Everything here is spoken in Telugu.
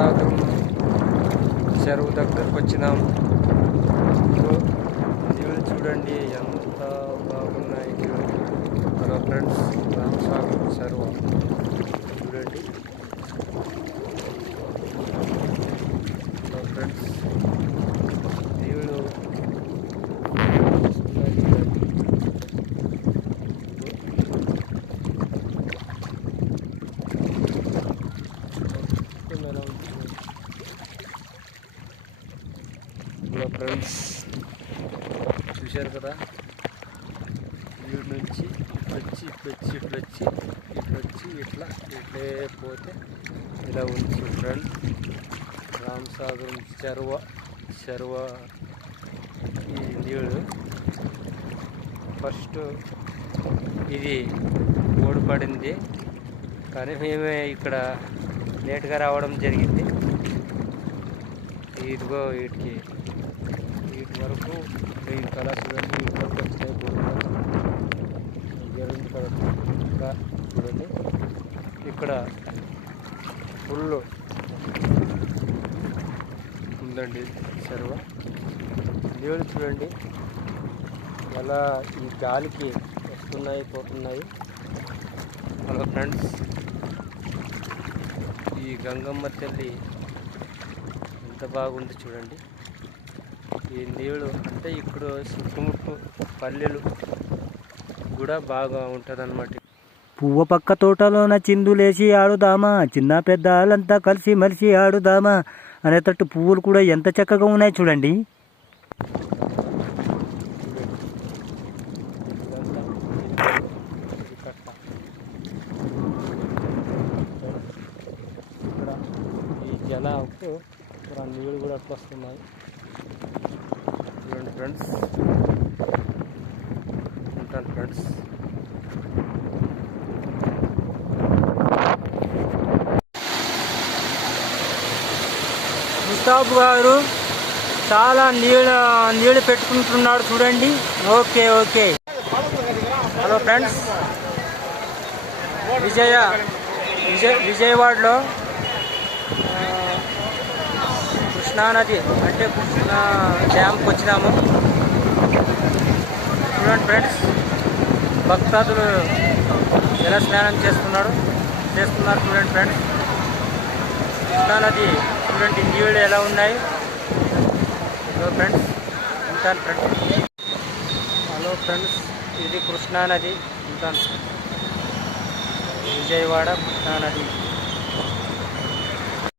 రామసాగరం చెరువు దగ్గరకు వచ్చినాం. ఇదిగో నీళ్ళు చూడండి ఎంత బాగున్నాయి నీళ్ళు హలో ఫ్రెండ్స్ రామసాగరం చెరువు చూడండి హలో ఫ్రెండ్స్ నీళ్ళు ఉన్నాయి చూడండి. మొత్తం ఎలా ఉంది చూడండి. హలో ఫ్రెండ్స్ చూశారు కదా? వీడి నుంచి ఇట్లా వచ్చి ఇట్లా వచ్చి ఇట్లా వచ్చి వచ్చి ఇట్లా ఇట్లే పోతే ఇలా ఉంది ఫ్రెండ్ రామసాగరం చెరువ చెరువ ఈ నీళ్ళు ఫస్ట్ ఇది ఓడిపడింది. కానీ మేమే ఇక్కడ లేట్గా రావడం జరిగింది. ఇదిగో వీటికి వరకు ఈ కళాశాలని ఇబ్బంది వచ్చినాయి బోర్డు ఇంకా చూడండి. ఇక్కడ ఫుల్ ఉందండి చెరువు. నీళ్ళు చూడండి. ఎలా ఈ గాలికి వస్తున్నాయి పోతున్నాయి. Hello friends. ఈ గంగమ్మ తల్లి ఎంత బాగుంది చూడండి. ఈ నీళ్ళు అంటే ఇక్కడ చుట్టుముట్టు పల్లెలు కూడా బాగా ఉంటుంది పువ్వ పక్క తోటలోన చిందులేసి ఆడుదామా? చిన్న పెద్దలంతా కలిసి మలిసి ఆడుదామా? అనేటట్టు పువ్వులు కూడా ఎంత చక్కగా ఉన్నాయి చూడండి. ఇక్కడ ఈ జలాకు ఇక్కడ నీళ్ళు కూడా అట్లా వస్తున్నాయి. చూడండి ఫ్రెండ్స్. ఉంటాను ఫ్రెండ్స్. ముస్తాబు గారు చాలా నీళ్ళ నీళ్ళు పెట్టుకుంటున్నాడు చూడండి. Okay okay. Hello friends. విజయ విజయ విజయవాడలో కృష్ణా నది అంటే కృష్ణా డ్యామ్కి వచ్చినాము. చూడండి ఫ్రెండ్స్ భక్తాదులు జల స్నానం చేస్తున్నాడు చేస్తున్నారు చూడండి ఫ్రెండ్స్. కృష్ణా నది చూడండి నీళ్ళు ఎలా ఉన్నాయి? హలో ఫ్రెండ్స్ ఉంటాను ఫ్రెండ్స్. హలో ఫ్రెండ్స్ ఇది కృష్ణానది ఉంటాను. విజయవాడ కృష్ణానది